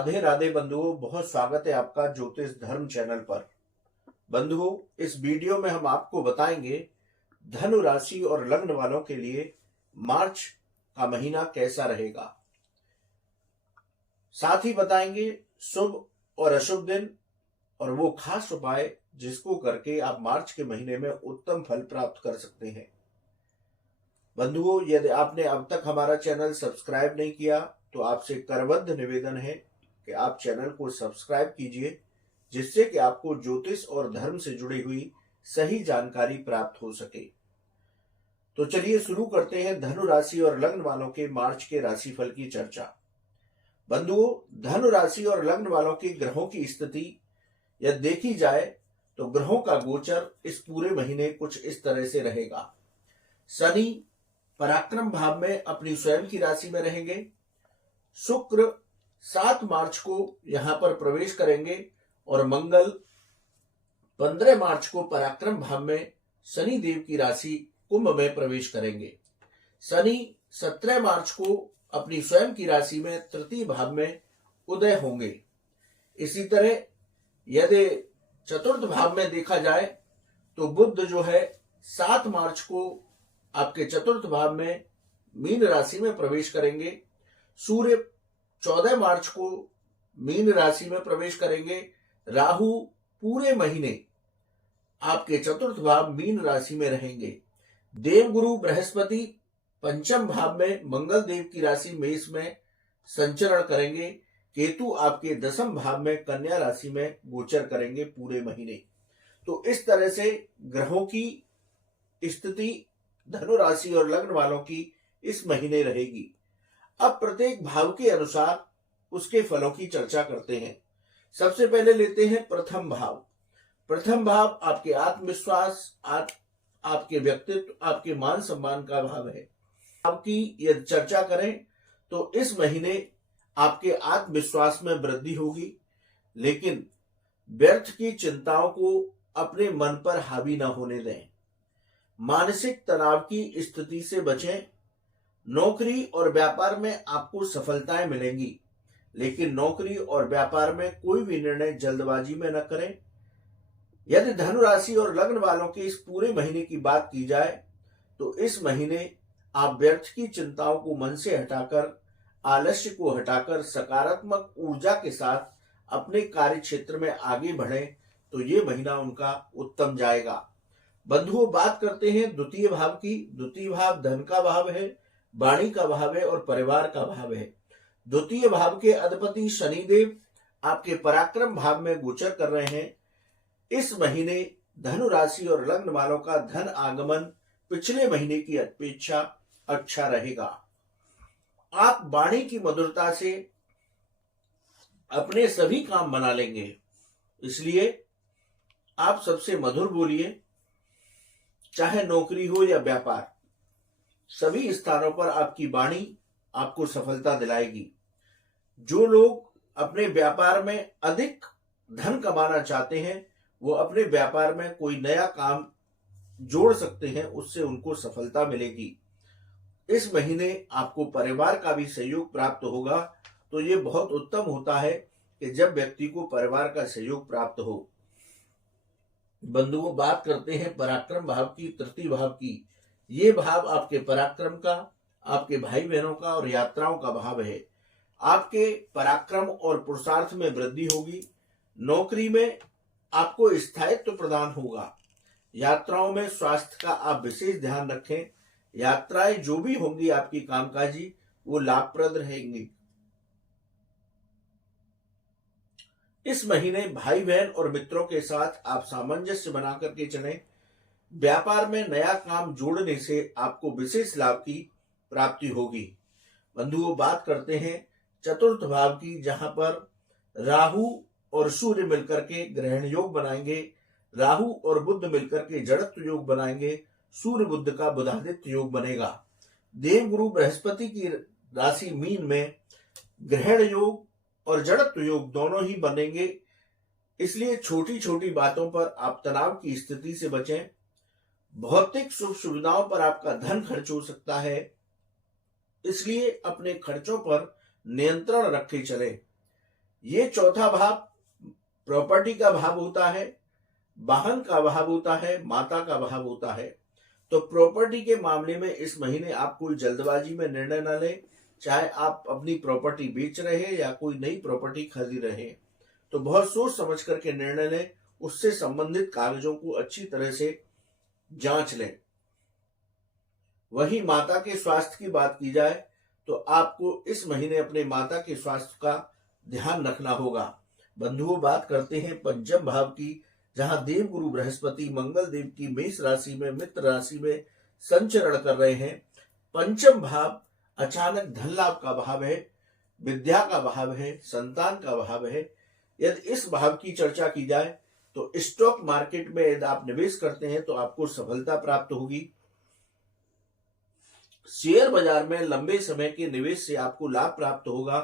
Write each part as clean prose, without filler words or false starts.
राधे राधे बंधुओं, बहुत स्वागत है आपका ज्योतिष धर्म चैनल पर। बंधुओं, इस वीडियो में हम आपको बताएंगे धनु राशि और लग्न वालों के लिए मार्च का महीना कैसा रहेगा। साथ ही बताएंगे शुभ और अशुभ दिन और वो खास उपाय जिसको करके आप मार्च के महीने में उत्तम फल प्राप्त कर सकते हैं। बंधुओं, यदि आपने अब तक हमारा चैनल सब्सक्राइब नहीं किया तो आपसे करबद्ध निवेदन है कि आप चैनल को सब्सक्राइब कीजिए, जिससे कि आपको ज्योतिष और धर्म से जुड़ी हुई सही जानकारी प्राप्त हो सके। तो चलिए शुरू करते हैं धनु राशि और लग्न वालों के मार्च के राशिफल की चर्चा। बंधुओं, धनु राशि और लग्न वालों की ग्रहों की स्थिति यदि देखी जाए तो ग्रहों का गोचर इस पूरे महीने कुछ इस तरह से रहेगा। शनि पराक्रम भाव में अपनी स्वयं की राशि में रहेंगे। शुक्र 7 मार्च को यहां पर प्रवेश करेंगे और मंगल 15 मार्च को पराक्रम भाव में शनि देव की राशि कुंभ में प्रवेश करेंगे। शनि 17 मार्च को अपनी स्वयं की राशि में तृतीय भाव में उदय होंगे। इसी तरह यदि चतुर्थ भाव में देखा जाए तो बुध जो है 7 मार्च को आपके चतुर्थ भाव में मीन राशि में प्रवेश करेंगे। सूर्य 14 मार्च को मीन राशि में प्रवेश करेंगे। राहु पूरे महीने आपके चतुर्थ भाव मीन राशि में रहेंगे। देवगुरु बृहस्पति पंचम भाव में मंगल देव की राशि मेष में संचरण करेंगे। केतु आपके दसम भाव में कन्या राशि में गोचर करेंगे पूरे महीने। तो इस तरह से ग्रहों की स्थिति धनु राशि और लग्न वालों की इस महीने रहेगी। अब प्रत्येक भाव के अनुसार उसके फलों की चर्चा करते हैं। सबसे पहले लेते हैं प्रथम भाव। प्रथम भाव आपके आत्मविश्वास, आपके व्यक्तित्व, आपके मान सम्मान का भाव है। आपकी यदि चर्चा करें तो इस महीने आपके आत्मविश्वास में वृद्धि होगी, लेकिन व्यर्थ की चिंताओं को अपने मन पर हावी न होने दें। मानसिक तनाव की स्थिति से बचें। नौकरी और व्यापार में आपको सफलताएं मिलेंगी, लेकिन नौकरी और व्यापार में कोई भी निर्णय जल्दबाजी में न करें। यदि धनु राशि और लग्न वालों के इस पूरे महीने की बात की जाए तो इस महीने आप व्यर्थ की चिंताओं को मन से हटाकर, आलस्य को हटाकर सकारात्मक ऊर्जा के साथ अपने कार्य क्षेत्र में आगे बढ़ें तो ये महीना उनका उत्तम जाएगा। बंधुओं, बात करते हैं द्वितीय भाव की। द्वितीय भाव धन का भाव है, वाणी का भाव है और परिवार का भाव है। द्वितीय भाव के अधिपति शनिदेव आपके पराक्रम भाव में गोचर कर रहे हैं। इस महीने धनु राशि और लग्न वालों का धन आगमन पिछले महीने की अपेक्षा अच्छा रहेगा। आप वाणी की मधुरता से अपने सभी काम बना लेंगे, इसलिए आप सबसे मधुर बोलिए। चाहे नौकरी हो या व्यापार, सभी स्थानों पर आपकी वाणी आपको सफलता दिलाएगी। जो लोग अपने व्यापार में अधिक धन कमाना चाहते हैं वो अपने व्यापार में कोई नया काम जोड़ सकते हैं, उससे उनको सफलता मिलेगी। इस महीने आपको परिवार का भी सहयोग प्राप्त होगा, तो ये बहुत उत्तम होता है कि जब व्यक्ति को परिवार का सहयोग प्राप्त हो। बंधुओं, बात करते हैं पराक्रम भाव की, तृतीय भाव की। ये भाव आपके पराक्रम का, आपके भाई बहनों का और यात्राओं का भाव है। आपके पराक्रम और पुरुषार्थ में वृद्धि होगी। नौकरी में आपको स्थायित्व प्रदान होगा। यात्राओं में स्वास्थ्य का आप विशेष ध्यान रखें। यात्राएं जो भी होंगी आपकी कामकाजी, वो लाभप्रद रहेंगी। इस महीने भाई बहन और मित्रों के साथ आप सामंजस्य बना करके चलें। व्यापार में नया काम जोड़ने से आपको विशेष लाभ की प्राप्ति होगी। बंधुओं, बात करते हैं चतुर्थ भाव की, जहां पर राहु और सूर्य मिलकर के ग्रहण योग बनाएंगे। राहु और बुध मिलकर के जड़त्व योग बनाएंगे। सूर्य बुध का बुधादित्य योग बनेगा। देवगुरु बृहस्पति की राशि मीन में ग्रहण योग और जड़त्व योग दोनों ही बनेंगे। इसलिए छोटी छोटी बातों पर आप तनाव की स्थिति से बचें। भौतिक सुख सुविधाओं पर आपका धन खर्च हो सकता है, इसलिए अपने खर्चों पर नियंत्रण रखे चले। ये चौथा भाव प्रॉपर्टी का भाव होता है, वाहन का भाव होता है, माता का भाव होता है। तो प्रॉपर्टी के मामले में इस महीने आप कोई जल्दबाजी में निर्णय न लें, चाहे आप अपनी प्रॉपर्टी बेच रहे हैं या कोई नई प्रॉपर्टी खरीद रहे हैं, तो बहुत सोच समझ करके निर्णय लें, उससे संबंधित कागजों को अच्छी तरह से जांच लें। वहीं माता के स्वास्थ्य की बात की जाए तो आपको इस महीने अपने माता के स्वास्थ्य का ध्यान रखना होगा। बंधुओं, बात करते हैं पंचम भाव की, जहां देव गुरु बृहस्पति मंगल देव की मेष राशि में मित्र राशि में संचरण कर रहे हैं। पंचम भाव अचानक धन लाभ का भाव है, विद्या का भाव है, संतान का भाव है। यदि इस भाव की चर्चा की जाए तो स्टॉक मार्केट में यदि आप निवेश करते हैं तो आपको सफलता प्राप्त होगी। शेयर बाजार में लंबे समय के निवेश से आपको लाभ प्राप्त होगा।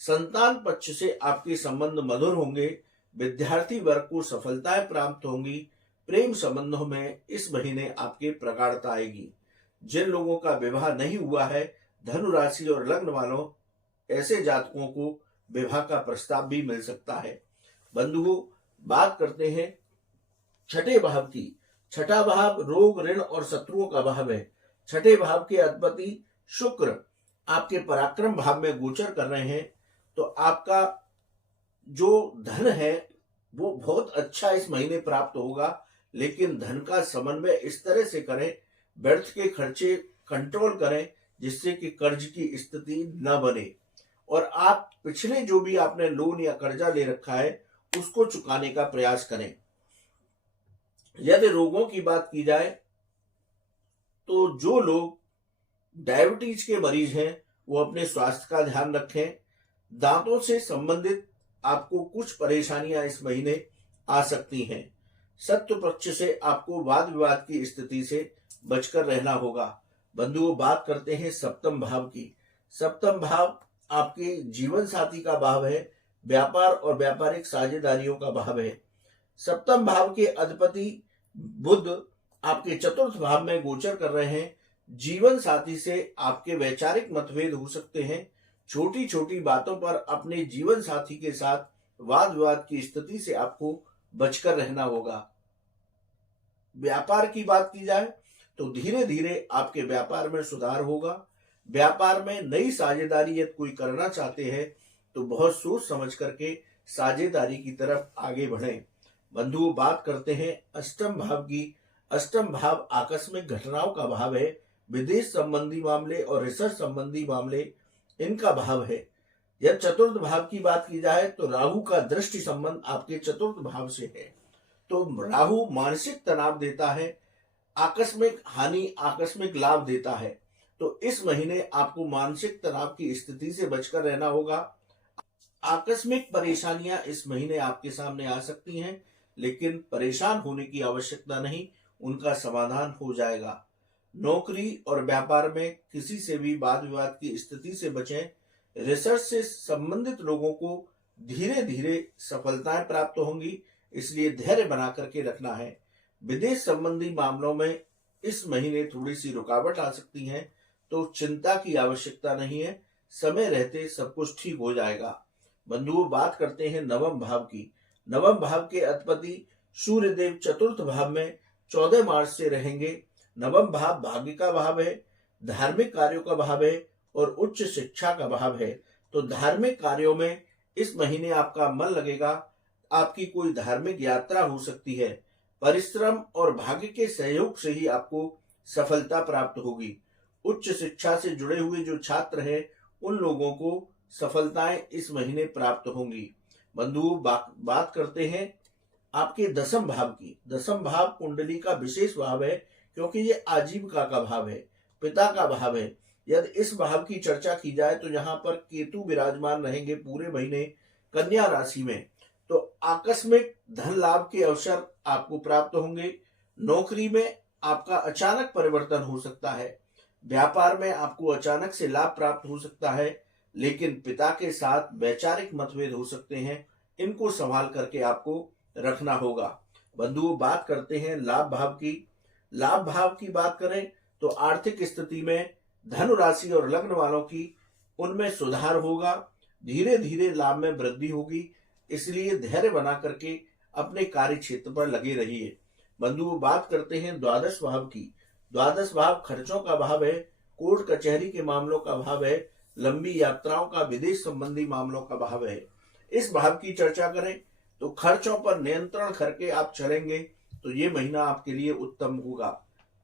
संतान पक्ष से आपके संबंध मधुर होंगे। विद्यार्थी वर्ग को सफलताएं प्राप्त होंगी। प्रेम संबंधों में इस महीने आपके प्रगाढ़ता आएगी। जिन लोगों का विवाह नहीं हुआ है, धनु राशि और लग्न वालों, ऐसे जातकों को विवाह का प्रस्ताव भी मिल सकता है। बंधुओं, बात करते हैं छठे भाव की। छठा भाव रोग, ऋण और शत्रुओं का भाव है। छठे भाव के अधिपति शुक्र आपके पराक्रम भाव में गोचर कर रहे हैं, तो आपका जो धन है वो बहुत अच्छा इस महीने प्राप्त होगा। लेकिन धन का समन्वय इस तरह से करें, व्यर्थ के खर्चे कंट्रोल करें, जिससे कि कर्ज की स्थिति न बने। और आप पिछले जो भी आपने लोन या कर्जा ले रखा है उसको चुकाने का प्रयास करें। यदि रोगों की बात की जाए तो जो लोग डायबिटीज के मरीज हैं वो अपने स्वास्थ्य का ध्यान रखें। दांतों से संबंधित आपको कुछ परेशानियां इस महीने आ सकती हैं। शत्रु पक्ष से आपको वाद विवाद की स्थिति से बचकर रहना होगा। बंधुओं, बात करते हैं सप्तम भाव की। सप्तम भाव आपके जीवन साथी का भाव है, व्यापार और व्यापारिक साझेदारियों का भाव है। सप्तम भाव के अधिपति बुध आपके चतुर्थ भाव में गोचर कर रहे हैं। जीवन साथी से आपके वैचारिक मतभेद हो सकते हैं। छोटी छोटी बातों पर अपने जीवन साथी के साथ वाद विवाद की स्थिति से आपको बचकर रहना होगा। व्यापार की बात की जाए तो धीरे धीरे आपके व्यापार में सुधार होगा। व्यापार में नई साझेदारी यदि कोई करना चाहते हैं तो बहुत सोच समझ करके साझेदारी की तरफ आगे बढ़ें। बंधुओं, बात करते हैं अष्टम भाव की। अष्टम भाव आकस्मिक घटनाओं का भाव है। विदेश संबंधी मामले और रिसर्च संबंधी मामले इनका भाव है। यदि चतुर्थ भाव की बात की जाए तो राहु का दृष्टि संबंध आपके चतुर्थ भाव से है। तो राहु मानसिक तनाव देता है, आकस्मिक हानि, आकस्मिक लाभ देता है। तो इस महीने आपको मानसिक तनाव की स्थिति से बचकर रहना होगा। आकस्मिक परेशानियां इस महीने आपके सामने आ सकती हैं, लेकिन परेशान होने की आवश्यकता नहीं, उनका समाधान हो जाएगा। नौकरी और व्यापार में किसी से भी वाद विवाद की स्थिति से बचें। रिसर्च से संबंधित लोगों को धीरे धीरे सफलताएं प्राप्त होंगी, इसलिए धैर्य बना करके रखना है। विदेश संबंधी मामलों में इस महीने थोड़ी सी रुकावट आ सकती है, तो चिंता की आवश्यकता नहीं है। समय रहते सब कुछ ठीक हो जाएगा। बंधुओं, बात करते हैं नवम भाव की। नवम भाव के अधिपति सूर्य देव चतुर्थ भाव में 14 मार्च से रहेंगे। नवम भाव भाग्य का भाव है, धार्मिक कार्यों का भाव है और उच्च शिक्षा का भाव है। तो धार्मिक कार्यों में इस महीने आपका मन लगेगा। आपकी कोई धार्मिक यात्रा हो सकती है। परिश्रम और भाग्य के सहयोग से ही आपको सफलता प्राप्त होगी। उच्च शिक्षा से जुड़े हुए जो छात्र हैं उन लोगों को सफलताएं इस महीने प्राप्त होंगी। बंधुओं, बात करते हैं आपके दसम भाव की। दसम भाव कुंडली का विशेष भाव है, क्योंकि ये आजीविका का भाव है, पिता का भाव है। यदि इस भाव की चर्चा की जाए तो यहाँ पर केतु विराजमान रहेंगे पूरे महीने कन्या राशि में। तो आकस्मिक धन लाभ के अवसर आपको प्राप्त होंगे। नौकरी में आपका अचानक परिवर्तन हो सकता है। व्यापार में आपको अचानक से लाभ प्राप्त हो सकता है, लेकिन पिता के साथ वैचारिक मतभेद हो सकते हैं। इनको संभाल करके आपको रखना होगा। बंधुओं, बात करते हैं लाभ भाव की। लाभ भाव की बात करें तो आर्थिक स्थिति में धनु राशि और लग्न वालों की उनमें सुधार होगा। धीरे धीरे लाभ में वृद्धि होगी, इसलिए धैर्य बना करके अपने कार्य क्षेत्र पर लगे रहिए। बंधुओं, बात करते हैं द्वादश भाव की। द्वादश भाव खर्चों का भाव है, कोर्ट कचहरी के मामलों का भाव है, लंबी यात्राओं का, विदेश संबंधी मामलों का भाव है। इस भाव की चर्चा करें तो खर्चों पर नियंत्रण करके आप चलेंगे तो ये महीना आपके लिए उत्तम होगा।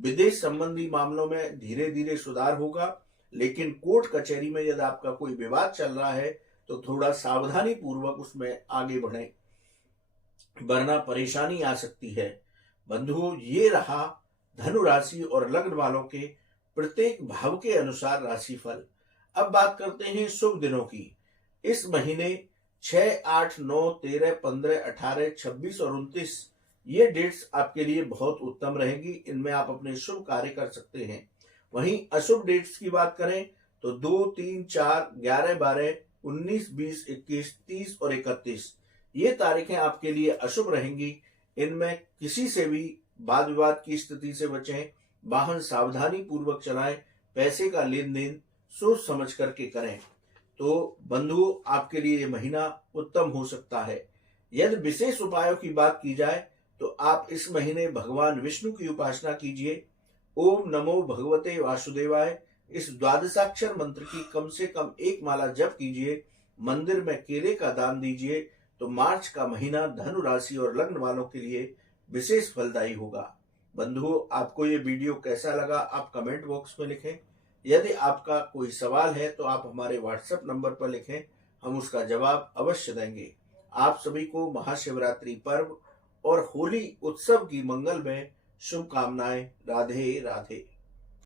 विदेश संबंधी मामलों में धीरे धीरे सुधार होगा, लेकिन कोर्ट कचहरी में यदि आपका कोई विवाद चल रहा है तो थोड़ा सावधानी पूर्वक उसमें आगे बढ़ें, वरना परेशानी आ सकती है। बंधुओं, ये रहा धनु राशि और लग्न वालों के प्रत्येक भाव के अनुसार राशिफल। अब बात करते हैं शुभ दिनों की। इस महीने 6, 8, 9, 13, 15, 18, 26 और 29 ये डेट्स आपके लिए बहुत उत्तम रहेगी। इनमें आप अपने शुभ कार्य कर सकते हैं। वहीं अशुभ डेट्स की बात करें तो 2, 3, 4, 11, 12, 19, 20, 21, 30 और 31 ये तारीखें आपके लिए अशुभ रहेंगी। इनमें किसी से भी वाद विवाद की स्थिति से बचें, वाहन सावधानी पूर्वक चलाएं, पैसे का लेन देन सोच समझ करके करें। तो बंधुओं, आपके लिए ये महीना उत्तम हो सकता है। यदि विशेष उपायों की बात की जाए तो आप इस महीने भगवान विष्णु की उपासना कीजिए। ओम नमो भगवते वासुदेवाय इस द्वादशाक्षर मंत्र की कम से कम 1 माला जप कीजिए। मंदिर में केले का दान दीजिए तो मार्च का महीना धनु राशि और लग्न वालों के लिए विशेष फलदायी होगा। बंधुओं, आपको ये वीडियो कैसा लगा आप कमेंट बॉक्स में लिखें। यदि आपका कोई सवाल है तो आप हमारे व्हाट्सएप नंबर पर लिखें, हम उसका जवाब अवश्य देंगे। आप सभी को महाशिवरात्रि पर्व और होली उत्सव की मंगलमय शुभकामनाएं। राधे राधे।